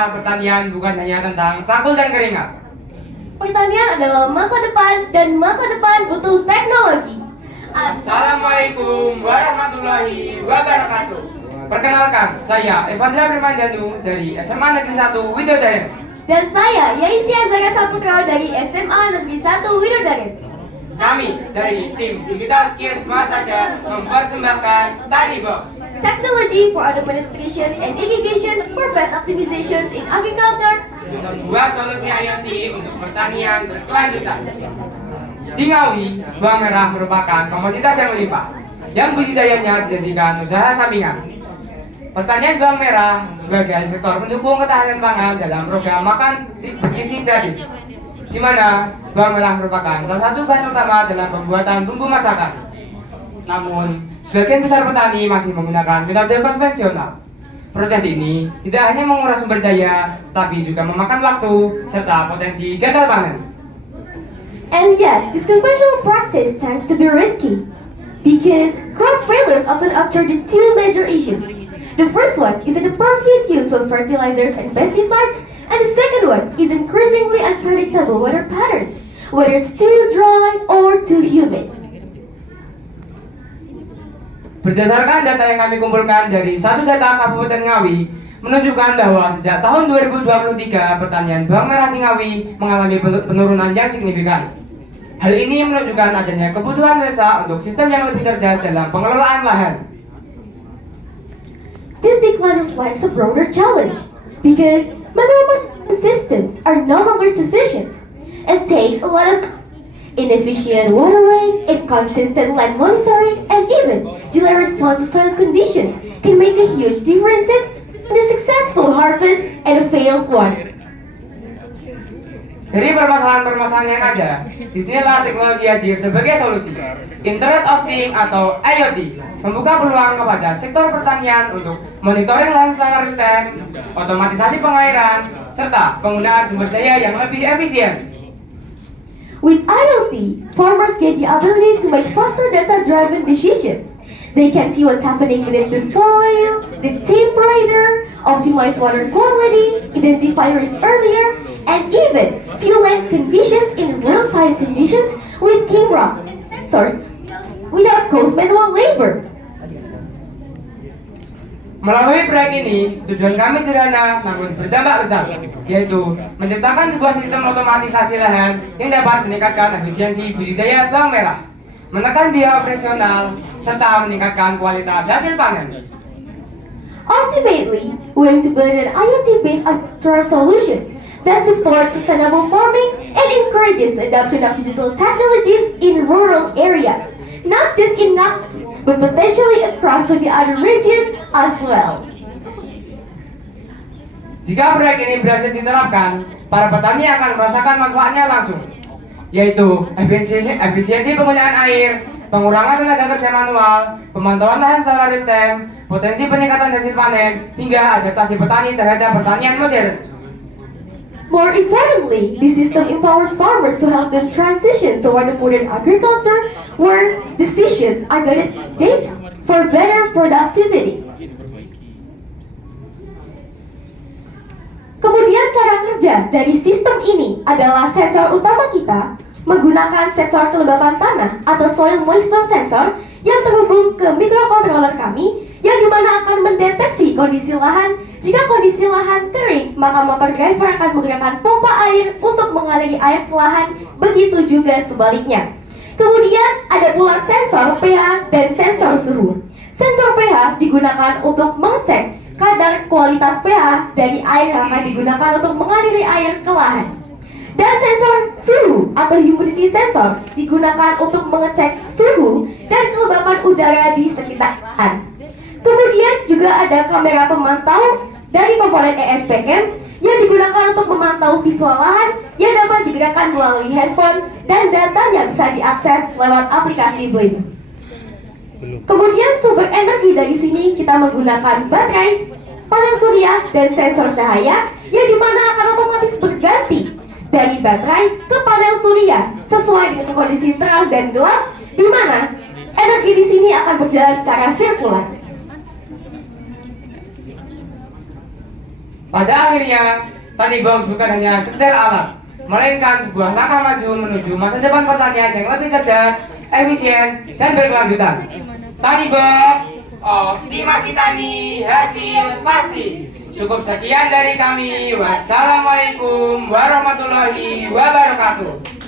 bahwa pertanian bukan hanya tentang cangkul dan keringat. Pertanian adalah masa depan dan masa depan butuh teknologi. Assalamualaikum warahmatullahi wabarakatuh. Perkenalkan, saya Evandra Primandanu dari SMA Negeri 1 Widodares. Dan saya Yaisya Zara Saputra dari SMA Negeri 1 Widodares. Kami dari tim Digital Skills Mahasiswa mempersembahkan Tani Box. Technology for Administration and Irrigation for best optimizations in agriculture. Sebuah solusi IoT untuk pertanian berkelanjutan. Di Ngawi, bawang merah merupakan komoditas yang melimpah, yang budidayanya dijadikan usaha sampingan. Pertanian bawang merah sebagai sektor mendukung ketahanan pangan dalam program makan bergizi gratis, di mana bawang merah merupakan salah satu bahan utama dalam pembuatan bumbu masakan. Namun, sebagian besar petani masih menggunakan metode konvensional. Proses ini tidak hanya menguras sumber daya, tetapi juga memakan waktu serta potensi gagal panen. And yes, this conventional practice tends to be risky because crop failures often occur due to two major issues. The first one is an inappropriate use of fertilizers and pesticides, and the second one is increasingly unpredictable weather patterns, whether it's too dry or too humid. Berdasarkan data yang kami kumpulkan dari satu data Kabupaten Ngawi, menunjukkan bahwa sejak tahun 2023 pertanian bawang merah di Ngawi mengalami penurunan yang signifikan. Hal ini menunjukkan adanya kebutuhan desa untuk sistem yang lebih cerdas dalam pengelolaan lahan. This decline reflects a broader challenge because manual management systems are no longer sufficient and takes a lot of inefficient watering, inconsistent land monitoring, and even delayed response to soil conditions can make a huge differences between a successful harvest and a failed one. Dari permasalahan-permasalahan yang ada, disinilah teknologi hadir sebagai solusi. Internet of Things atau IoT membuka peluang kepada sektor pertanian untuk monitoring lahan secara real time, otomatisasi pengairan, serta penggunaan sumber daya yang lebih efisien. With IoT, farmers get the ability to make faster data-driven decisions. They can see what's happening within the soil, the temperature, optimize water quality, identify risks earlier, and even view land conditions in real-time conditions with camera and sensors without cost manual labor. Melalui proyek ini, tujuan kami sederhana namun berdampak besar, yaitu menciptakan sebuah sistem otomatisasi lahan yang dapat meningkatkan efisiensi budidaya bawang merah, menekan biaya operasional, serta meningkatkan kualitas hasil panen. Ultimately, we aim to build an IoT-based agricultural solutions that support sustainable farming and encourages the adoption of digital technologies in rural areas, not just in Ngawi, but potentially across to the other regions as well. Jika proyek ini berhasil diterapkan, para petani akan merasakan manfaatnya langsung, yaitu efisiensi penggunaan air, pengurangan tenaga kerja manual, pemantauan lahan secara real time, potensi peningkatan hasil panen, hingga adaptasi petani terhadap pertanian modern. More importantly, the system empowers farmers to help them transition toward modern agriculture where decisions are guided data for better productivity. Kemudian cara kerja dari sistem ini adalah sensor utama kita menggunakan sensor kelembapan tanah atau soil moisture sensor yang terhubung ke microcontroller kami yang dimana akan mendeteksi kondisi lahan. Jika kondisi lahan kering, maka motor driver akan menggunakan pompa air untuk mengaliri air ke lahan, begitu juga sebaliknya. Kemudian ada pula sensor pH dan sensor suhu. Sensor pH digunakan untuk mengecek kadar kualitas pH dari air yang akan digunakan untuk mengaliri air ke lahan. Dan sensor suhu atau humidity sensor digunakan untuk mengecek suhu dan kelembapan udara di sekitar lahan. Kemudian juga ada kamera pemantau dari komponen ESPCam yang digunakan untuk memantau visual lahan yang dapat digerakkan melalui handphone dan datanya bisa diakses lewat aplikasi Blink. Kemudian sumber energi dari sini kita menggunakan baterai, panel surya, dan sensor cahaya yang dimana akan otomatis berganti dari baterai ke panel surya sesuai dengan kondisi terang dan gelap, di mana energi di sini akan berjalan secara sirkular. Pada akhirnya, Tani Box bukan hanya sekedar alat, melainkan sebuah langkah maju menuju masa depan pertanian yang lebih cerdas, efisien, dan berkelanjutan. Tani Box, optimasi tani, hasil pasti. Cukup sekian dari kami. Wassalamualaikum warahmatullahi wabarakatuh.